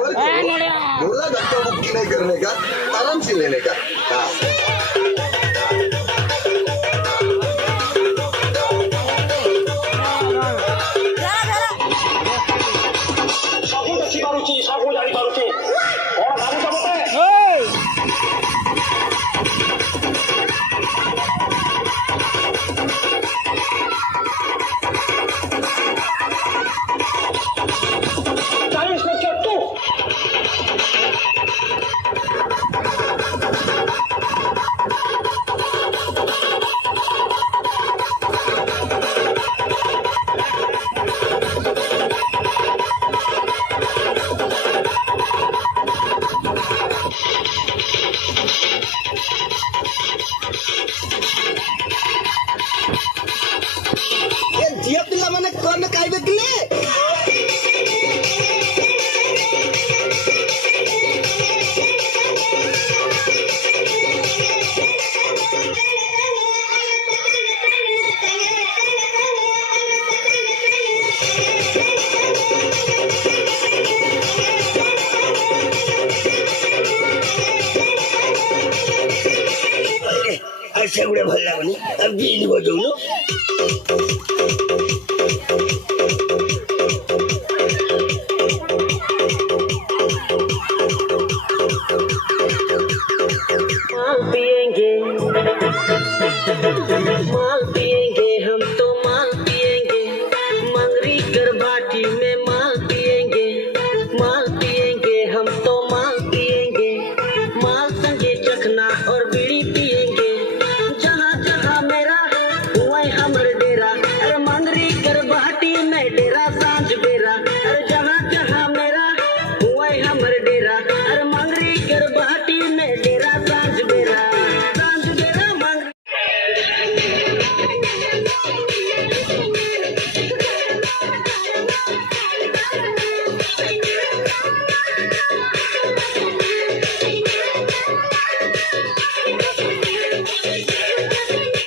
बोला धक्का मुक्की नहीं करने का, आराम से लेने का। जिया पिल्ला मैंने कौन काय बेकले अच्छा गुड़े भल लागनी अब बिल बजाउनु माल पिएंगे हम तो माल पिएंगे मंगरी कर बाटी में माल पिएंगे हम तो माल पिएंगे माल संगे चखना और बीड़ी पिएंगे जहाँ जहाँ मेरा वही हमर डेरा अरे मंगरी कर बाटी में डेरा सांझ बेरा अरे जहाँ जहाँ मेरा वही हमर डेरा अरे मंगरी कर बाटी में डेरा सांझ बेरा मंगरी